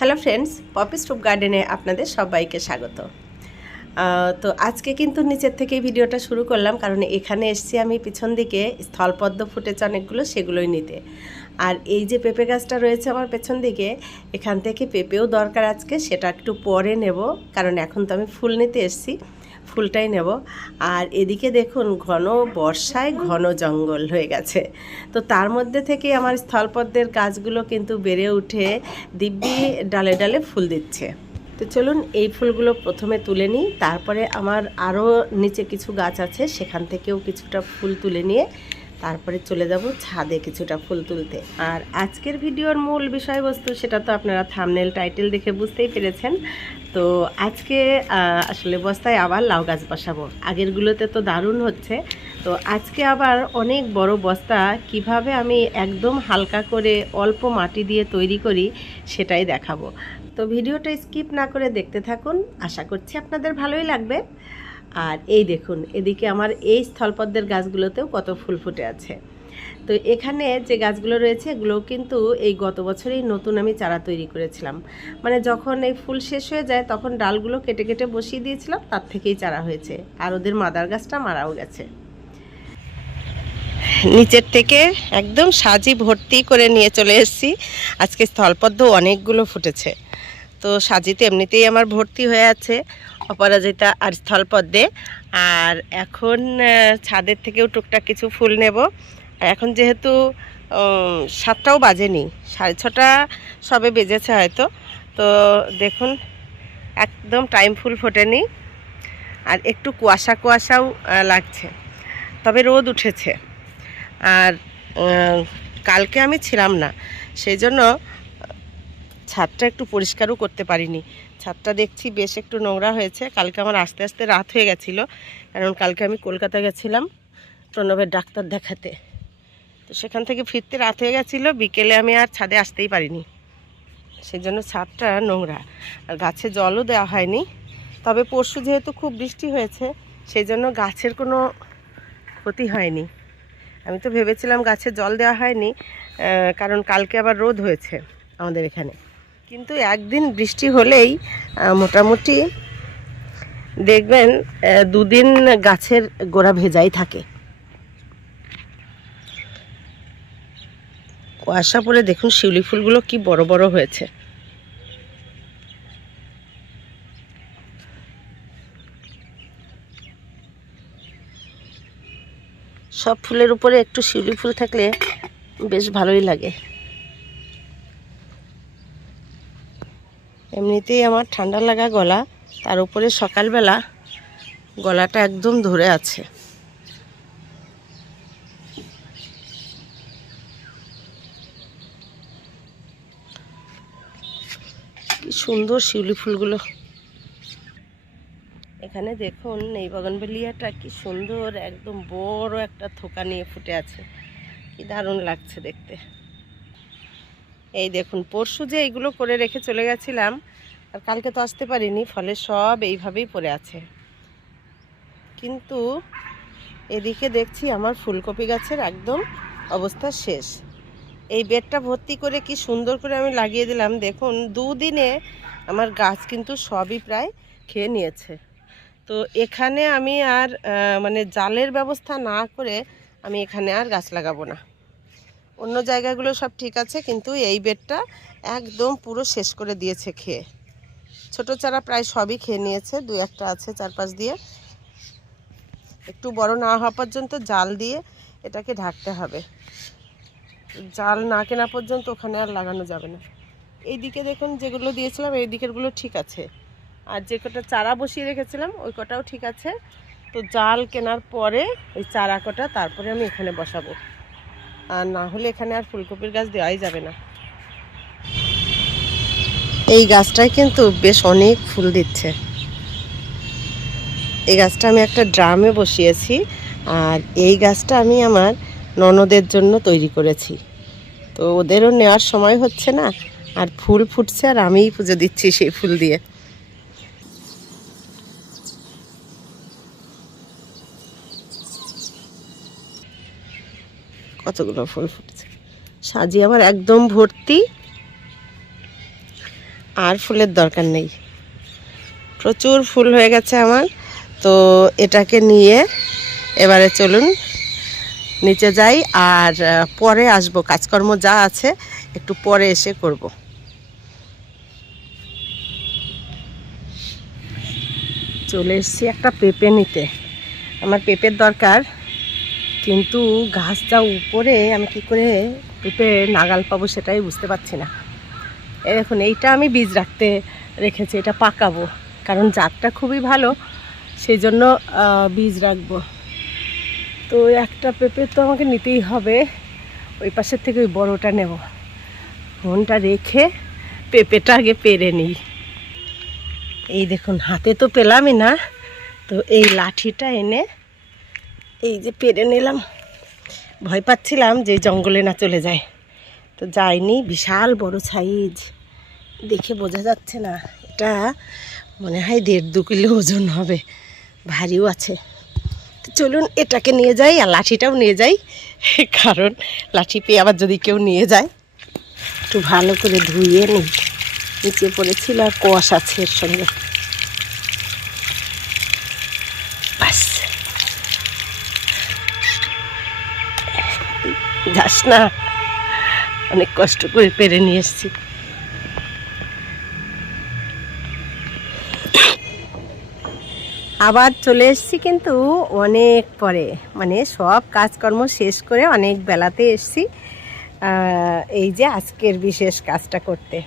Hello friends, poppy stoop গার্ডেনে আপনাদের সবাইকে স্বাগত। তো আজকে কিন্তু নিচের থেকে ভিডিওটা শুরু করলাম, কারণ এখানে এসছি আমি পিছন দিকে, স্থলপদ্ম ফুটেছে অনেকগুলো, সেগুলোই নিতে। আর এই যে পেঁপে গাছটা রয়েছে আমার পেছন দিকে, এখান থেকে পেঁপেও দরকার আজকে, সেটা একটু পরে নেব, কারণ এখন তো আমি ফুল নিতে এসছি। ফুলটাই নেব। আর এদিকে দেখুন, ঘন বর্ষায় ঘন জঙ্গল হয়ে গেছে। তো তার মধ্যে থেকে আমার স্থলপদ্মের গাছগুলো কিন্তু বেড়ে উঠে দিব্যি ডালে ডালে ফুল দিচ্ছে। তো চলুন এই ফুলগুলো প্রথমে তুলে নিই। তারপরে আমার আরও নিচে কিছু গাছ আছে, সেখান থেকেও কিছুটা ফুল তুলে নিয়ে তারপরে চলে যাব ছাদে কিছুটা ফুল তুলতে। আর আজকের ভিডিওর মূল বিষয়বস্তু, সেটা তো আপনারা থামনেল টাইটেল দেখে বুঝতেই পেরেছেন। তো আজকে আসলে বস্তায় আবার লাউ গাছ বসাবো। আগেরগুলোতে তো দারুণ হচ্ছে। তো আজকে আবার অনেক বড় বস্তা, কীভাবে আমি একদম হালকা করে অল্প মাটি দিয়ে তৈরি করি সেটাই দেখাবো। তো ভিডিওটা স্কিপ না করে দেখতে থাকুন, আশা করছি আপনাদের ভালোই লাগবে। আর এই দেখুন, এদিকে আমার এই স্থলপদ্মের গাছগুলোতেও কত ফুল ফুটে আছে। তো এখানে যে গাছগুলো রয়েছে এগুলো কিন্তু এই গত বছরেই নতুন আমি চারা তৈরি করেছিলাম। মানে যখন এই ফুল শেষ হয়ে যায়, তখন ডালগুলো কেটে কেটে বসিয়ে দিয়েছিলাম, তার থেকেই চারা হয়েছে। আর ওদের মাদার গাছটা মারাও গেছে। নিচের থেকে একদম সাজি ভর্তি করে নিয়ে চলে এসেছি। আজকে স্থলপদ্ম অনেকগুলো ফুটেছে। তো সাজিতে এমনিতেই আমার ভর্তি হয়ে আছে অপরাজিতা আর স্থলপদ্মে। আর এখন ছাদের থেকেও টুকটাক কিছু ফুল নেব। এখন যেহেতু সাতটাও বাজেনি, সাড়ে ছটা সবে বেজেছে হয়তো। তো দেখুন, একদম টাইম ফুল ফোটেনি। আর একটু কুয়াশা কুয়াশাও লাগছে। তবে রোদ উঠেছে। আর কালকে আমি ছিলাম না। সেই জন্য ছাদটা একটু পরিষ্কারও করতে পারিনি। ছাদটা দেখছি বেশ একটু নোংরা হয়েছে। কালকে আমার আস্তে আস্তে রাত হয়ে গেছিল। কারণ কালকে আমি কলকাতা গেছিলাম প্রণবের ডাক্তার দেখাতে। তো সেখান থেকে ফিরতে রাত হয়ে গেছিল, বিকেলে আমি আর ছাদে আসতেই পারিনি। সেই জন্য ছাদটা নোংরা, আর গাছে জলও দেওয়া হয়নি। তবে পরশু যেহেতু খুব বৃষ্টি হয়েছে সেই জন্য গাছের কোনো ক্ষতি হয়নি। আমি তো ভেবেছিলাম গাছে জল দেওয়া হয়নি কারণ কালকে আবার রোদ হয়েছে আমাদের এখানে। কিন্তু একদিন বৃষ্টি হলেই মোটামুটি দেখবেন দুদিন গাছের গোড়া ভেজাই থাকে। কুয়াশা পরে দেখুন শিউলি ফুলগুলো কি বড় বড় হয়েছে। সব ফুলের উপরে একটু শিউলি ফুল থাকলে বেশ ভালোই লাগে। এমনিতেই আমার ঠান্ডা লাগা গলা, তার উপরে সকালবেলা গলাটা একদম ধরে আছে। সুন্দর শিউলি ফুলগুলো। এখানে দেখুন, এই বাগানবেলিয়াটা কি সুন্দর, একদম বড় একটা থোকা নিয়ে ফুটে আছে। কি দারুণ লাগছে দেখতে। এই দেখুন, পরশু যে এইগুলো করে রেখে চলে গেছিলাম, আর কালকে তো আসতে পারিনি, ফলে সব এইভাবেই পড়ে আছে। কিন্তু এদিকে দেখছি আমার ফুলকপি গাছের একদম অবস্থা শেষ। এই বেডটা ভর্তি করে কি সুন্দর করে আমি লাগিয়ে দিলাম। দেখুন, দুদিনে আমার গাছ কিন্তু সবই প্রায় খেয়ে নিয়েছে। তো এখানে আমি আর মানে জালের ব্যবস্থা না করে আমি এখানে আর গাছ লাগাবো না। অন্য জায়গাগুলো সব ঠিক আছে, কিন্তু এই বেডটা একদম পুরো শেষ করে দিয়েছে খেয়ে। ছোট চারা প্রায় সবই খেয়ে নিয়েছে, দু একটা আছে চারপাশ দিয়ে। একটু বড় না হওয়া পর্যন্ত জাল দিয়ে এটাকে ঢাকতে হবে। জাল না কেনা পর্যন্ত ওখানে আর লাগানো যাবে না। এইদিকে দেখুন যেগুলো দিয়েছিলাম, এই দিকেরগুলো ঠিক আছে। আর যে কটা চারা বসিয়ে রেখেছিলাম, ওই কটাও ঠিক আছে। তো জাল কেনার পরে ওই চারা কটা তারপরে আমি এখানে বসাবো। আর না হলে এখানে আর ফুলকপির গাছ দেওয়াই যাবে না। এই গাছটায় কিন্তু বেশ অনেক ফুল দিচ্ছে। এই গাছটা আমি একটা ড্রামে বসিয়েছি, আর এই গাছটা আমি আমার ননদের জন্য তৈরি করেছি। তো ওদেরও নেওয়ার সময় হচ্ছে না, আর ফুল ফুটছে আর আমিই পুজো দিচ্ছি সেই ফুল দিয়ে। কতগুলো ফুল ফুটছে? সাজিয়ে আমার একদম ভর্তি, আর ফুলের দরকার নেই। প্রচুর ফুল হয়ে গেছে আমার, তো এটাকে নিয়ে এবারে চলুন নিচে যাই আর পরে আসব। কাজকর্ম যা আছে একটু পরে এসে করব। চলে এসেছি একটা পেঁপে নিতে। আমার পেঁপের দরকার, কিন্তু গাছটা উপরে, আমি কি করে পেঁপে নাগাল পাবো সেটাই বুঝতে পারছি না। এই দেখুন, এইটা আমি বীজ রাখতে রেখেছি, এটা পাকাবো। কারণ জাতটা খুবই ভালো, সেই জন্য বীজ রাখব। তো একটা পেঁপে তো আমাকে নিতেই হবে। ওই পাশের থেকে ওই বড়োটা নেব। ফোনটা রেখে পেঁপেটা আগে পেরে নিই। এই দেখুন, হাতে তো পেলামই না। তো এই লাঠিটা এনে এই যে পেরে নিলাম। ভয় পাচ্ছিলাম যে জঙ্গলে না চলে যায়। তো যায়নি বিশাল বড় সাইজ। দেখে বোঝা যাচ্ছে না, এটা মনে হয় দেড় দু কিলো ওজন হবে। ভারীও আছে। চলুন এটাকে নিয়ে যাই আর লাঠিটাও নিয়ে যাই। কারণ লাঠি পেয়ে আবার যদি কেউ নিয়ে যায়, একটু ভালো করে ধুয়ে নিই। নিচে পড়েছিল আর কষ আছে এর সঙ্গে। যাস না। অনেক কষ্ট করে পেরে নিয়ে এসছি। আবার চলে এসেছি কিন্তু অনেক পরে। মানে সব কাজকর্ম শেষ করে অনেক বেলাতে এসছি। এই যে আজকের বিশেষ কাজটা করতে।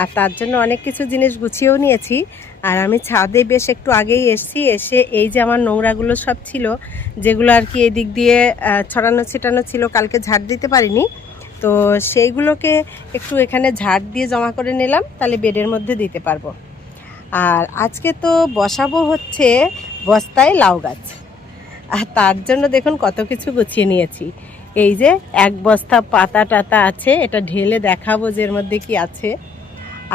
আর তার জন্য অনেক কিছু জিনিস গুছিয়েও নিয়েছি। আর আমি ছাদে বেশ একটু আগেই এসেছি। এসে এই যে আমার নোংরাগুলো সব ছিল, যেগুলো আর কি এই দিক দিয়ে ছড়ানো ছিটানো ছিল, কালকে ঝাড় দিতে পারিনি। তো সেইগুলোকে একটু এখানে ঝাড় দিয়ে জমা করে নিলাম। তাহলে বেডের মধ্যে দিতে পারব। আর আজকে তো বসাবো হচ্ছে বস্তায় লাউ গাছ। আর তার জন্য দেখুন কত কিছু গুছিয়ে নিয়েছি। এই যে এক বস্তা পাতা টাতা আছে, এটা ঢেলে দেখাবো যে এর মধ্যে কি আছে।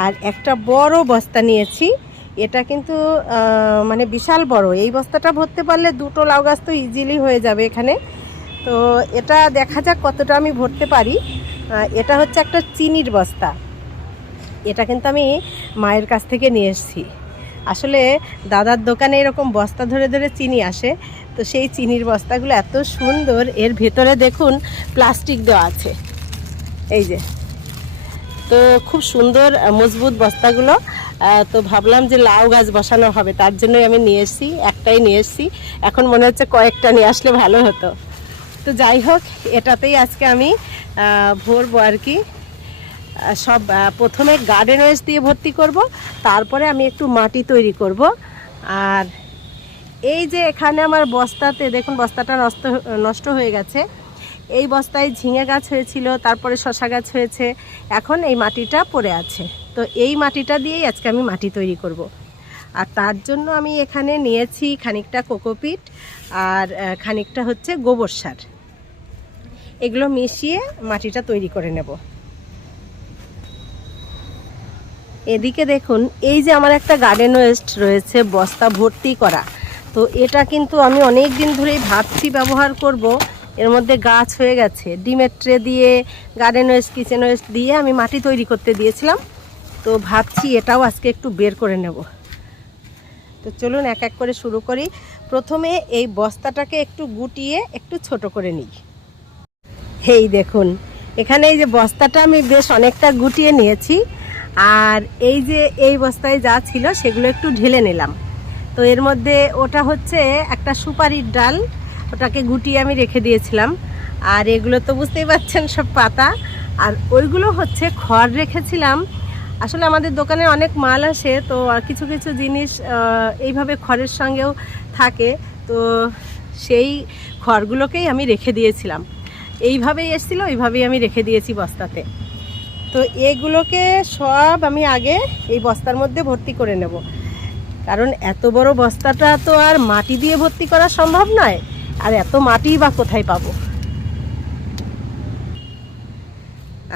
আর একটা বড় বস্তা নিয়েছি, এটা কিন্তু মানে বিশাল বড়। এই বস্তাটা ভরতে পারলে দুটো লাউ গাছ তো ইজিলি হয়ে যাবে এখানে। তো এটা দেখা যাক কতটা আমি ভরতে পারি। এটা হচ্ছে একটা চিনির বস্তা। এটা কিন্তু আমি মায়ের কাছ থেকে নিয়ে এসেছি। আসলে দাদার দোকানে এরকম বস্তা ধরে ধরে চিনি আসে, তো সেই চিনির বস্তাগুলো এত সুন্দর, এর ভেতরে দেখুন প্লাস্টিক দেওয়া আছে। এই যে। তো খুব সুন্দর মজবুত বস্তাগুলো। তো ভাবলাম যে লাউ গাছ বসানো হবে, তার জন্যই আমি নিয়ে এসেছি, একটাই নিয়ে এসেছি। এখন মনে হচ্ছে কয়েকটা নিয়ে আসলে ভালো হতো। তো যাই হোক, এটাতেই আজকে আমি ভরবো আর কি। সব প্রথমে গার্ডেন ওয়েস্ট দিয়ে ভর্তি করব, তারপরে আমি একটু মাটি তৈরি করব। আর এই যে এখানে আমার বস্তাতে, দেখুন বস্তাটা নষ্ট নষ্ট হয়ে গেছে। এই বস্তায় ঝিঙে গাছ হয়েছিল, তারপরে শশা গাছ হয়েছে, এখন এই মাটিটা পড়ে আছে। তো এই মাটিটা দিয়েই আজকে আমি মাটি তৈরি করব। আর তার জন্য আমি এখানে নিয়েছি খানিকটা কোকোপিট, আর খানিকটা হচ্ছে গোবর সার। এগুলো মিশিয়ে মাটিটা তৈরি করে নেব। এদিকে দেখুন, এই যে আমার একটা গার্ডেন ওয়েস্ট রয়েছে, বস্তা ভর্তি করা। তো এটা কিন্তু আমি অনেক দিন ধরেই ভাবছি ব্যবহার করব। এর মধ্যে গাছ হয়ে গেছে। ডিমের ট্রে দিয়ে গার্ডেন ওয়েস্ট কিচেন ওয়েস্ট দিয়ে আমি মাটি তৈরি করতে দিয়েছিলাম। তো ভাবছি এটাও আজকে একটু বের করে নেব। তো চলুন এক এক করে শুরু করি। প্রথমে এই বস্তাটাকে একটু গুটিয়ে একটু ছোট করে নিই। এই দেখুন, এখানে এই যে বস্তাটা আমি বেশ অনেকটা গুটিয়ে নিয়েছি। আর এই যে এই বস্তায় যা ছিল, সেগুলো একটু ঢেলে নিলাম। তো এর মধ্যে ওটা হচ্ছে একটা সুপারির ডাল, ওটাকে গুটিয়ে আমি রেখে দিয়েছিলাম। আর এগুলো তো বুঝতেই পারছেন, সব পাতা। আর ওইগুলো হচ্ছে খড় রেখেছিলাম। আসলে আমাদের দোকানে অনেক মাল আসে, তো কিছু কিছু জিনিস এইভাবে খড়ের সঙ্গেও থাকে। তো সেই খড়গুলোকেই আমি রেখে দিয়েছিলাম। এইভাবেই এসেছিল এইভাবেই আমি রেখে দিয়েছি বস্তাতে। তো এগুলোকে সব আমি আগে এই বস্তার মধ্যে ভর্তি করে নেব। কারণ এত বড় বস্তাটা তো আর মাটি দিয়ে ভর্তি করা সম্ভব নয়। আর এত মাটি বা কোথায় পাবো?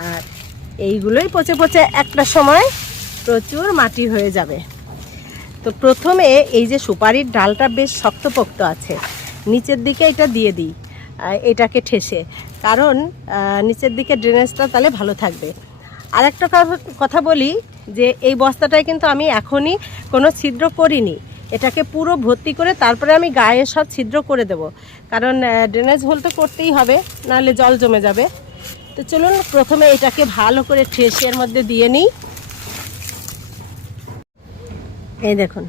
আর এইগুলোই পচে পচে একটা সময় প্রচুর মাটি হয়ে যাবে। তো প্রথমে এই যে সুপারির ডালটা বেশ শক্তপোক্ত আছে, নিচের দিকে এটা দিয়ে দিই এটাকে ঠেসে। কারণ নিচের দিকে ড্রেনেজটা তাহলে ভালো থাকবে। আর একটা কথা বলি যে এই বস্তাটায় কিন্তু আমি এখনই কোনো ছিদ্র করিনি। এটাকে পুরো ভর্তি করে তারপরে আমি গায়ে সব ছিদ্র করে দেব। কারণ ড্রেনেজ হোল তো করতেই হবে, নাহলে জল জমে যাবে। তো চলুন প্রথমে এটাকে ভালো করে ঠেসের মধ্যে দিয়ে নিই। এই দেখুন,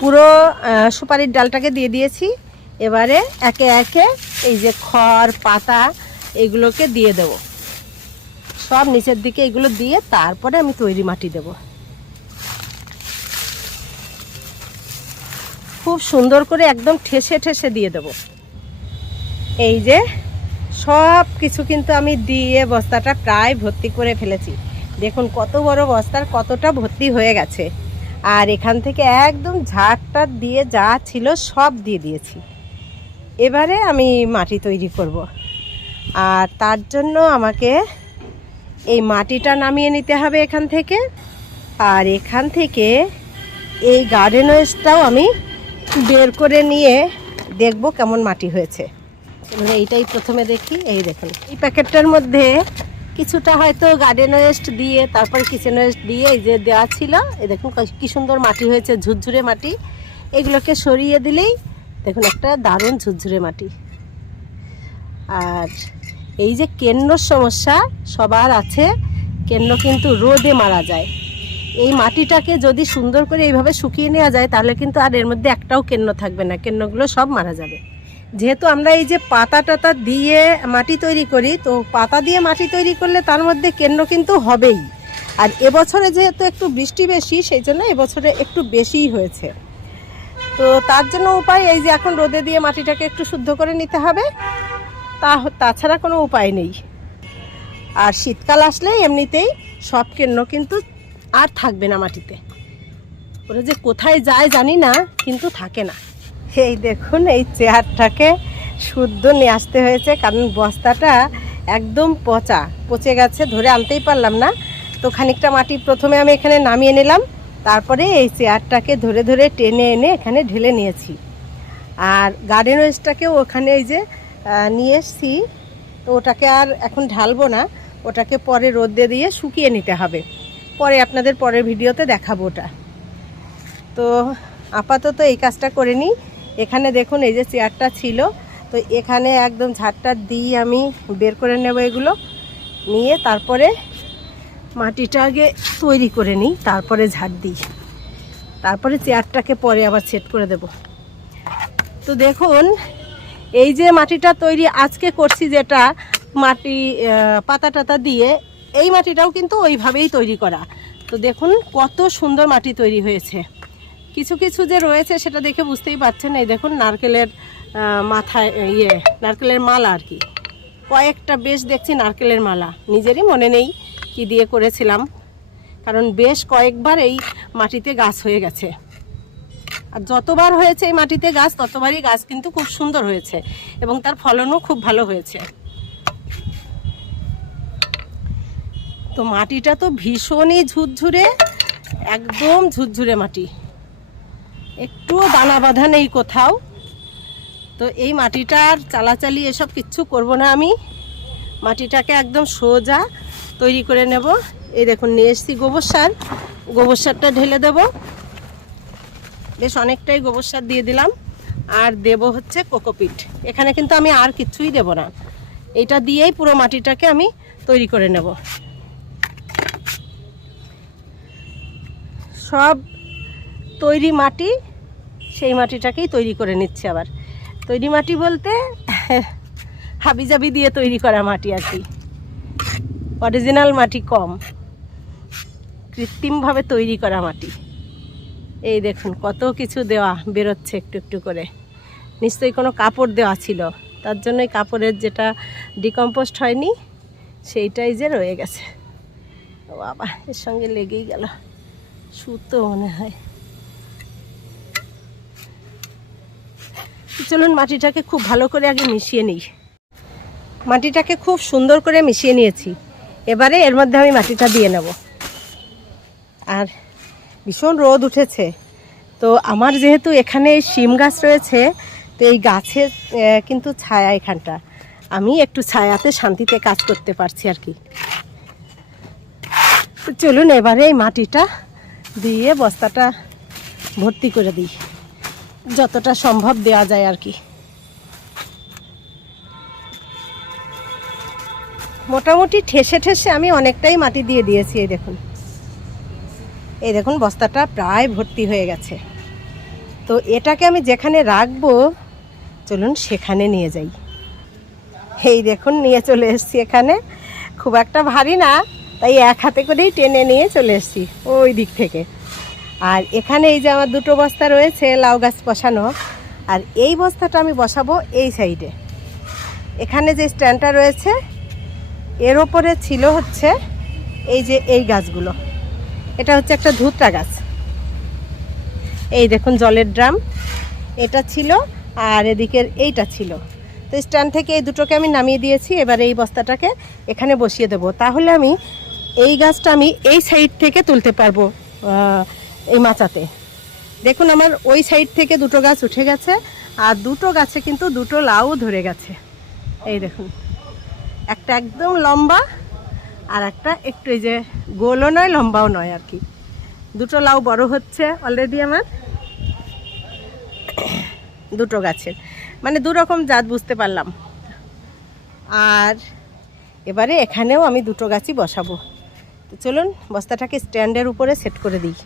পুরো সুপারির ডালটাকে দিয়ে দিয়েছি। এবারে একে একে এই যে খড়, পাতা এইগুলোকে দিয়ে দেব। সব নিচের দিকে এগুলো দিয়ে তারপরে আমি তৈরি মাটি দেব। খুব সুন্দর করে একদম ঠেসে ঠেসে দিয়ে দেব। এই যে সব কিছু কিন্তু আমি দিয়ে বস্তাটা প্রায় ভর্তি করে ফেলেছি। দেখুন কত বড় বস্তার কতটা ভর্তি হয়ে গেছে। আর এখান থেকে একদম ঝাড়টা দিয়ে যা ছিল সব দিয়ে দিয়েছি। এবারে আমি মাটি তৈরি করব। আর তার জন্য আমাকে এই মাটিটা নামিয়ে নিতে হবে এখান থেকে। আর এখান থেকে এই গার্ডেন ওয়েস্টটাও আমি বের করে নিয়ে দেখব কেমন মাটি হয়েছে। এইটাই প্রথমে দেখি, এই দেখুন। এই প্যাকেটটার মধ্যে কিছুটা হয়তো গার্ডেন ওয়েস্ট দিয়ে, তারপর কিচেন ওয়েস্ট দিয়ে এই যে দেওয়া ছিল, এই দেখুন কি সুন্দর মাটি হয়েছে, ঝুরঝুরে মাটি। এগুলোকে সরিয়ে দিলেই দেখুন একটা দারুণ ঝুরঝুরে মাটি। আর এই যে কেন্নর সমস্যা সবার আছে কেন্ন কিন্তু রোদে মারা যায়। এই মাটিটাকে যদি সুন্দর করে এইভাবে শুকিয়ে নেওয়া যায়, তাহলে কিন্তু আর এর মধ্যে একটাও কেন্ন থাকবে না কেন্নগুলো সব মারা যাবে। যেহেতু আমরা এই যে পাতা টাতা দিয়ে মাটি তৈরি করি, তো পাতা দিয়ে মাটি তৈরি করলে তার মধ্যে কেন্ন কিন্তু হবেই। আর এবছরে যেহেতু একটু বৃষ্টি বেশি, সেই জন্য এবছরে একটু বেশিই হয়েছে। তো তার জন্য উপায় এই যে এখন রোদে দিয়ে মাটিটাকে একটু শুদ্ধ করে নিতে হবে। তা তাছাড়া কোনো উপায় নেই। আর শীতকাল আসলে এমনিতেই সব কেন্ন কিন্তু আর থাকবে না মাটিতে। ওরা যে কোথায় যায় জানি না, কিন্তু থাকে না। এই দেখুন, এই চেয়ারটাকে শুদ্ধ নিয়ে আসতে হয়েছে, কারণ বস্তাটা একদম পচা, পচে গেছে, ধরে আনতেই পারলাম না। তো খানিকটা মাটি প্রথমে আমি এখানে নামিয়ে নিলাম, তারপরে এই চেয়ারটাকে ধরে ধরে টেনে এনে এখানে ঢেলে নিয়েছি। আর গার্ডেন ওয়েস্টটাকেও ওখানে এই যে নিয়ে এসছি। তো ওটাকে আর এখন ঢালবো না, ওটাকে পরে রোদে দিয়ে শুকিয়ে নিতে হবে। পরে আপনাদের পরের ভিডিওতে দেখাবো ওটা। তো আপাতত এই কাজটা করে নিই। এখানে দেখুন, এই যে চেয়ারটা ছিল। তো এখানে একদম ঝাড়টা দিয়ে আমি বের করে নেব এগুলো। নিয়ে তারপরে মাটিটা আগে তৈরি করে নিই, তারপরে ঝাড় দিই। তারপরে চেয়ারটাকে পরে আবার সেট করে দেব। তো দেখুন এই যে মাটিটা তৈরি আজকে করছি যেটা, মাটি পাতা টাতা দিয়ে, এই মাটিটাও কিন্তু ওইভাবেই তৈরি করা। তো দেখুন কত সুন্দর মাটি তৈরি হয়েছে। কিছু কিছু যে রয়েছে সেটা দেখে বুঝতেই পারছেন, এই দেখুন নারকেলের মাথায় ইয়ে নারকেলের মালা আর কি। কয়েকটা বেশ দেখছি নারকেলের মালা, নিজেরই মনে নেই কি দিয়ে করেছিলাম। কারণ বেশ কয়েকবার এই মাটিতে গাছ হয়ে গেছে। আর যতবার হয়েছে এই মাটিতে গাছ, ততবারই গাছ কিন্তু খুব সুন্দর হয়েছে এবং তার ফলনও খুব ভালো হয়েছে। তো মাটিটা তো ভীষণই ঝুরঝুরে, একদম ঝুরঝুরে মাটি। একটুও দানা বাঁধা নেই কোথাও। তো এই মাটিটার চালাচালি, এসব কিচ্ছু করব না আমি। মাটিটাকে একদম সোজা তৈরি করে নেব। এই দেখুন, নিয়ে এসছি গোবর সার। গোবর সারটা ঢেলে দেব। বেশ অনেকটাই গোবর সার দিয়ে দিলাম। আর দেব হচ্ছে কোকোপিট। এখানে কিন্তু আমি আর কিছুই দেব না। এটা দিয়েই পুরো মাটিটাকে আমি তৈরি করে নেব। সব তৈরি মাটি, সেই মাটিটাকেই তৈরি করে নিচ্ছে আবার। তৈরি মাটি বলতে হাবিজাবি দিয়ে তৈরি করা মাটি আর কি। অরিজিনাল মাটি কম। কৃত্রিমভাবে তৈরি করা মাটি। এই দেখুন, কত কিছু দেওয়া বেরোচ্ছে একটু একটু করে। নিশ্চয়ই কোনো কাপড় দেওয়া ছিল। তার জন্যই কাপড়ের যেটা ডিকম্পোস্ট হয়নি, সেইটাই যে রয়ে গেছে। বাবা, এর সঙ্গে লেগেই গেল। সুতো মনে হয়। চলুন মাটিটাকে খুব ভালো করে আগে মিশিয়ে নিই। মাটিটাকে খুব সুন্দর করে মিশিয়ে নিয়েছি। এবারে এর মধ্যে আমি মাটিটা দিয়ে নেব। আর ভীষণ রোদ উঠেছে। তো আমার যেহেতু এখানে শিম গাছ রয়েছে, তো এই গাছের কিন্তু ছায়া এখানটা। আমি একটু ছায়াতে শান্তিতে কাজ করতে পারছি আর কি। চলুন এবারে এই মাটিটা দিয়ে বস্তাটা ভর্তি করে দিই। যতটা সম্ভব দেওয়া যায় আর কি। মোটামুটি ঠেসে ঠেসে আমি অনেকটাই মাটি দিয়ে দিয়েছি, এই দেখুন। এই দেখুন, বস্তাটা প্রায় ভর্তি হয়ে গেছে। তো এটাকে আমি যেখানে রাখব, চলুন সেখানে নিয়ে যাই। এই দেখুন, নিয়ে চলে এসেছি এখানে। খুব একটা ভারী না, তাই এক হাতে করেই টেনে নিয়ে চলে এসেছি ওই দিক থেকে। আর এখানে এই যে আমার দুটো বস্তা রয়েছে, লাউ গাছ বসানো, আর এই বস্তাটা আমি বসাবো এই সাইডে। এখানে যে স্ট্যান্ডটা রয়েছে, এর ওপরে ছিল হচ্ছে এই যে এই গাছগুলো। এটা হচ্ছে একটা ধুতরা গাছ। এই দেখুন জলের ড্রাম, এটা ছিল আর এদিকের এইটা ছিল। তো স্ট্যান্ড থেকে এই দুটোকে আমি নামিয়ে দিয়েছি, এবার এই বস্তাটাকে এখানে বসিয়ে দেব। তাহলে আমি এই গাছটা আমি এই সাইড থেকে তুলতে পারব এই মাচাতে। দেখুন আমার ওই সাইড থেকে দুটো গাছ উঠে গেছে, আর দুটো গাছে কিন্তু দুটো লাউ ধরে গেছে। এই দেখুন, একটা একদম লম্বা আর একটা একটু এই যে গোলও নয়, লম্বাও নয় আর কি। দুটো লাউ বড় হচ্ছে অলরেডি আমার। দুটো গাছের। মানে দু রকম জাত বুঝতে পারলাম। আর এবারে এখানেও আমি দুটো গাছই বসাবো। তো চলুন, বস্তাটাকে স্ট্যান্ডের উপরে সেট করে দিই।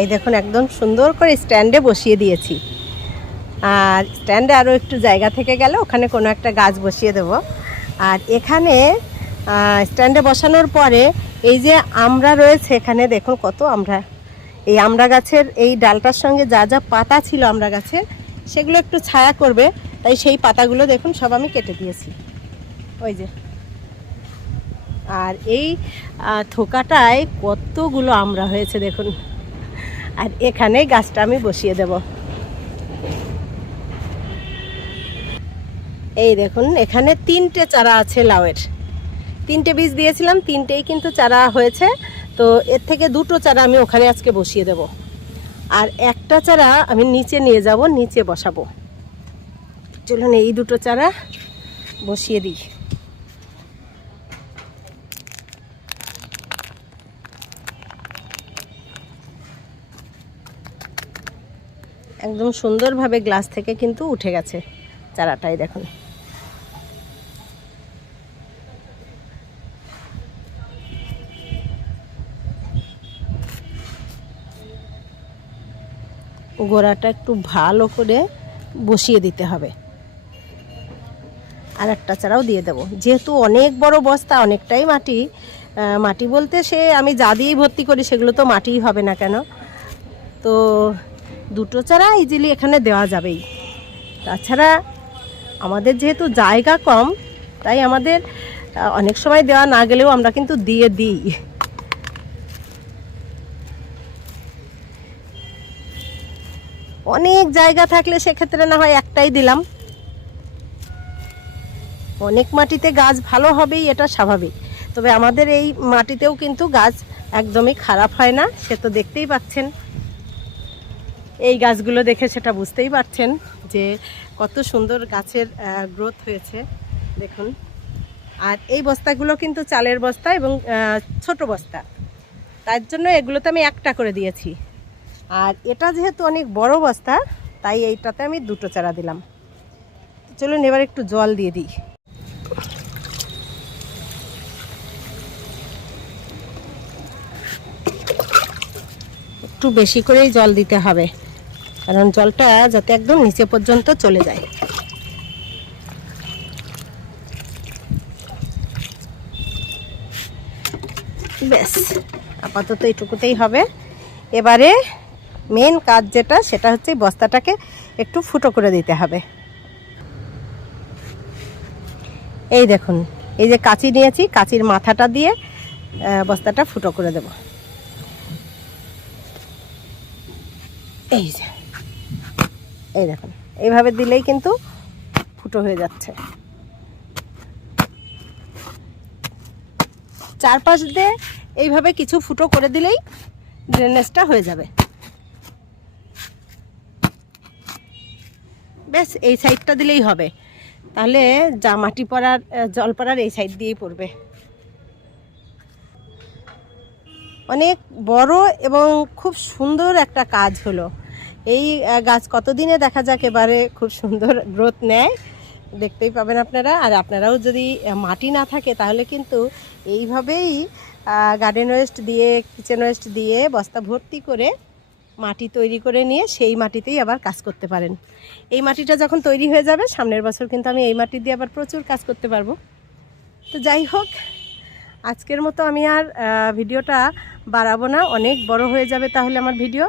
এই দেখুন, একদম সুন্দর করে স্ট্যান্ডে বসিয়ে দিয়েছি। আর স্ট্যান্ডে আরও একটু জায়গা থেকে গেলে ওখানে কোনো একটা গাছ বসিয়ে দেব। আর এখানে স্ট্যান্ডে বসানোর পরে এই যে আমরা রয়েছে এখানে, দেখুন কত আমরা। এই আমরা গাছের এই ডালটার সঙ্গে যা যা পাতা ছিল আমরা গাছের সেগুলো একটু ছায়া করবে। তাই সেই পাতাগুলো দেখুন, সব আমি কেটে দিয়েছি। ওই যে। আর এই থোকাটায় কতগুলো আমরা হয়েছে, দেখুন। আর এখানে গাছটা আমি বসিয়ে দেব। এই দেখুন, এখানে তিনটে চারা আছে লাউয়ের। তিনটে বীজ দিয়েছিলাম, তিনটেই কিন্তু চারা হয়েছে। তো এর থেকে দুটো চারা আমি ওখানে আজকে বসিয়ে দেব। আর একটা চারা আমি নিচে নিয়ে যাব, নিচে বসাবো। চলুন এই দুটো চারা বসিয়ে দিই। একদম সুন্দরভাবে গ্লাস থেকে কিন্তু উঠে গেছে চারাটাই দেখুন। গোড়াটা একটু ভালো করে বসিয়ে দিতে হবে। আর একটা চারাও দিয়ে দেবো। যেহেতু অনেক বড় বস্তা, অনেকটাই মাটি মাটি বলতে সে আমি যা দিয়েই ভর্তি করি সেগুলো তো মাটিই হবে না কেন? তো দুটো চারা ইজিলি এখানে দেওয়া যাবেই। তাছাড়া আমাদের যেহেতু জায়গা কম, তাই আমাদের অনেক সময় দেওয়া না গেলেও আমরা কিন্তু দিয়ে দিই। জায়গা থাকলে সেক্ষেত্রে না হয় একটাই দিলাম। অনেক মাটিতে গাছ ভালো হবেই, এটা স্বাভাবিক। তবে আমাদের এই মাটিতেও কিন্তু গাছ একদমই খারাপ হয় না, সে তো দেখতেই পাচ্ছেন। এই গাছগুলো দেখে সেটা বুঝতেই পারছেন যে কত সুন্দর গাছের গ্রোথ হয়েছে। দেখুন। আর এই বস্তাগুলো কিন্তু চালের বস্তা এবং ছোট বস্তা। তার জন্য এগুলোতে আমি একটা করে দিয়েছি। আর এটা যেহেতু অনেক বড় বস্তা তাই এইটাতে আমি দুটো চারা দিলাম। চলুন এবার একটু জল দিয়ে দিই। একটু বেশি করেই জল দিতে হবে, কারণ জলটা যাতে একদম নিচে পর্যন্ত চলে যায়। ব্যাস, আপাতত এইটুকুতেই হবে। এবারে মেন কাজ যেটা, সেটা হচ্ছে বস্তাটাকে একটু ফুটো করে দিতে হবে। এই দেখুন, এই যে কাঁচি নিয়েছি, কাঁচির মাথাটা দিয়ে বস্তাটা ফুটো করে দেব। এই যে, এই দেখুন, এইভাবে দিলেই কিন্তু ফুটো হয়ে যাচ্ছে। চারপাশ দিয়ে এইভাবে কিছু ফুটো করে দিলেই ড্রেনেজটা হয়ে যাবে। বেশ এই সাইডটা দিলেই হবে। তাহলে যা মাটি পড়ার জল পড়ার এই সাইড দিয়েই পড়বে। অনেক বড় এবং খুব সুন্দর একটা কাজ হলো। এই গাছ কতদিনে দেখা যাক এবারে খুব সুন্দর গ্রোথ নেয়, দেখতেই পাবেন আপনারা। আর আপনারাও যদি মাটি না থাকে তাহলে কিন্তু এইভাবেই গার্ডেন ওয়েস্ট দিয়ে কিচেন ওয়েস্ট দিয়ে বস্তা ভর্তি করে মাটি তৈরি করে নিয়ে সেই মাটিতেই আবার কাজ করতে পারেন। এই মাটিটা যখন তৈরি হয়ে যাবে, সামনের বছর কিন্তু আমি এই মাটি দিয়ে আবার প্রচুর কাজ করতে পারব। তো যাই হোক, আজকের মতো আমি আর ভিডিওটা বাড়াবো না। অনেক বড় হয়ে যাবে তাহলে আমার ভিডিও।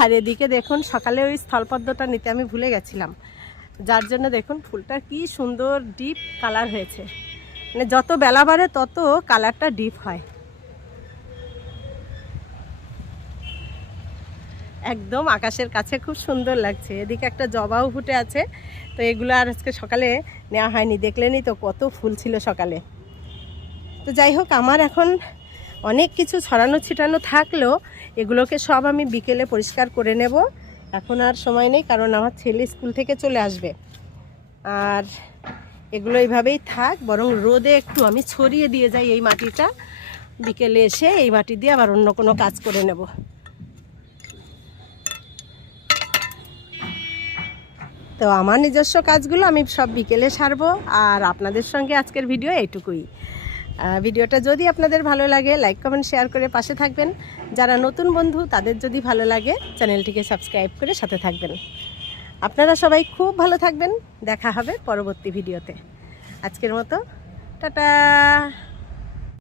আর এদিকে দেখুন, সকালে ওই স্থলপদ্মটা নিতে আমি ভুলে গেছিলাম। যার জন্য দেখুন, ফুলটা কি সুন্দর, ডিপ কালার হয়েছে। মানে যত বেলা বাড়ে, তত কালারটা ডিপ হয়। একদম আকাশের কাছে খুব সুন্দর লাগছে। এদিকে একটা জবাও ফুটে আছে। তো এগুলো আর আজকে সকালে নেওয়া হয়নি। দেখলেনই তো, কত ফুল ছিল সকালে। তো যাই হোক, আমার এখন অনেক কিছু ছড়ানো ছিটানো থাকলেও এগুলোকে সব আমি বিকেলে পরিষ্কার করে নেব। এখন আর সময় নেই, কারণ আমার ছেলে স্কুল থেকে চলে আসবে। আর এগুলো এইভাবেই থাক, বরং রোদে একটু আমি ছড়িয়ে দিয়ে যাই এই মাটিটা। বিকেলে এসে এই মাটি দিয়ে আবার অন্য কোনো কাজ করে নেব। তো আমার নিজস্ব কাজগুলো আমি সব বিকেলে সারবো, আর আপনাদের সঙ্গে আজকের ভিডিও এইটুকুই। ভিডিওটা যদি আপনাদের ভালো লাগে লাইক কমেন্ট শেয়ার করে পাশে থাকবেন। যারা নতুন বন্ধু, তাদের যদি ভালো লাগে, চ্যানেলটিকে সাবস্ক্রাইব করে সাথে থাকবেন। আপনারা সবাই খুব ভালো থাকবেন। দেখা হবে পরবর্তী ভিডিওতে। আজকের মতো, টাটা!